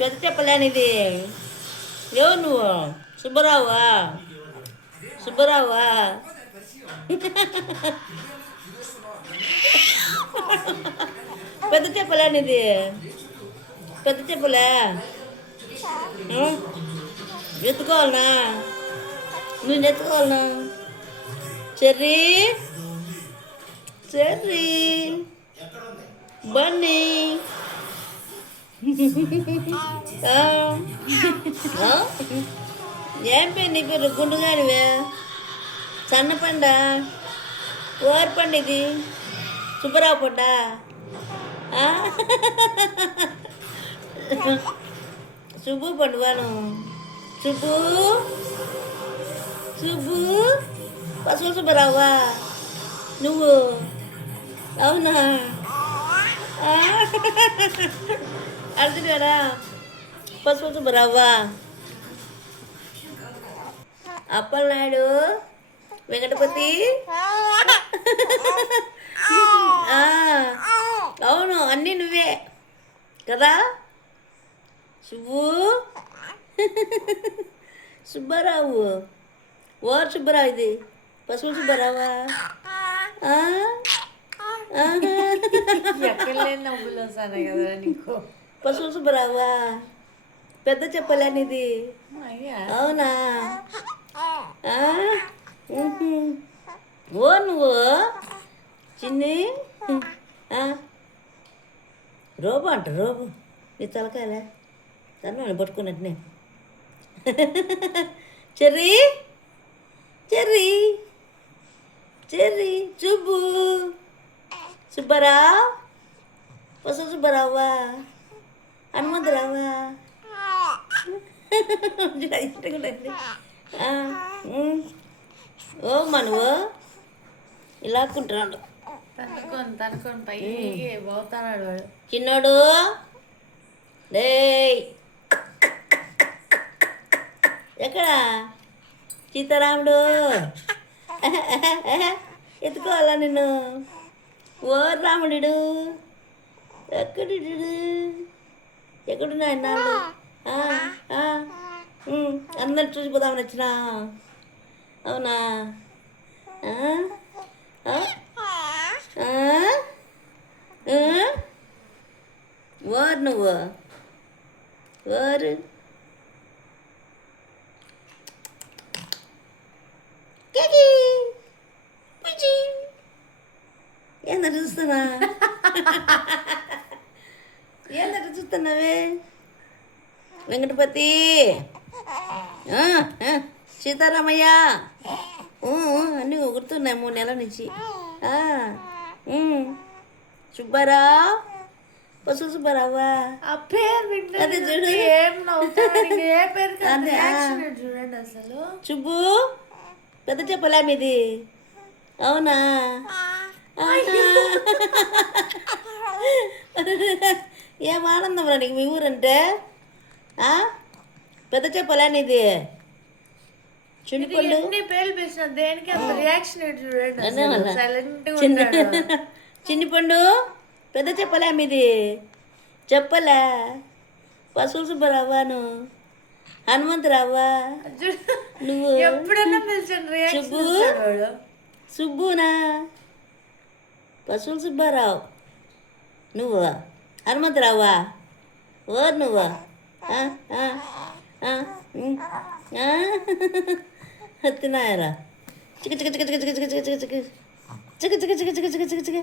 పెద్ద చెప్పలేనిది ఎవరు నువ్వు సుబ్బరావా సుబ్బరావా పెద్ద చెప్పలేనిది పెద్ద చెప్పలే ఎత్తుకోవాలనా నువ్వు ఎత్తుకోవాలనా చెర్రీ చెర్రీ బన్నీ ఏం పేరు నీ పేరు గుండుగానివే సన్నపండ ఓర్ పండు ఇది సుబ్బరావు పండ సుబ్బు పండుగాను సుబ్బు సుబ్బు పశువుల సుబ్బరావా నువ్వు అవునా అర్థమేనా పశువుల సుబ్బరావా అప్పలనాయుడు వెంకటపతి అవును అన్నీ నువ్వే కదా సుబ్బు సుబ్బారావు ఓర్ సుబ్బారావు ఇది పశువుల సుబ్బారావా ఎక్కడ లేని నవ్వులు వస్తాయి కదా నీకు. పశువుల సుబ్బారావా పెద్ద చెప్పలేనిది అవునా ఓ నువ్వు చిన్ని రోబు అంట రోబు నీ తలకాయలే తను పట్టుకున్నట్టునే Cherry Cherry Cherry Subbu Subbarao పశువుల సుబ్బారావా హనుమంతరావా ఓ మనవు ఇలా కుంటున్నాడు తనుకొని పైకి పోతున్నాడు వాడు చిన్నోడు డే ఎక్కడా సీతారాముడు ఎత్తుకోవాలా నిన్ను ఓ రాముడు ఎక్కడు ఎక్కడున్నా నాళ్ళు అందరు చూసిపోదామని వచ్చినా అవునా ఓరు నువ్వు ఓరు ఏందట చూస్తున్నా ఏందట చూస్తున్నావే వెంకటపతి సీతారామయ్య అన్నీ గుర్తున్నాయి 3 నెలల నుంచి సుబ్బారావు పశువుల సుబ్బారావా ఆ పేరు అదే చూడు ఏం నవ్వుతాడు ఏ పేరు చూడండి అసలు సుబ్బు పెద్ద చెప్పలే మీది అవునా ఏం ఆనందం రా నీకు మీ ఊరంటే పెద్ద చెప్పలే నీది చునిపళ్ళు పేర్లు పేసిన దేనికి అంత రియాక్షన్ చూడండి సైలెంట్ చిన్ని పండు పెద్ద చెప్పలే మీది చెప్పలే పశువుల సుబ్బరావాను హనుమంతరావా నువ్వు ఎప్పుడన్నా పిలిచండి సుబ్బు సుబ్బునా పశువుల సుబ్బారావు నువ్వు హనుమంతరావా ఓరు నువ్వు తినాయరా చిక చిక చిక చిక చిక చిక చిక చిక చిక చిక చిక చిక చిక చిక చిక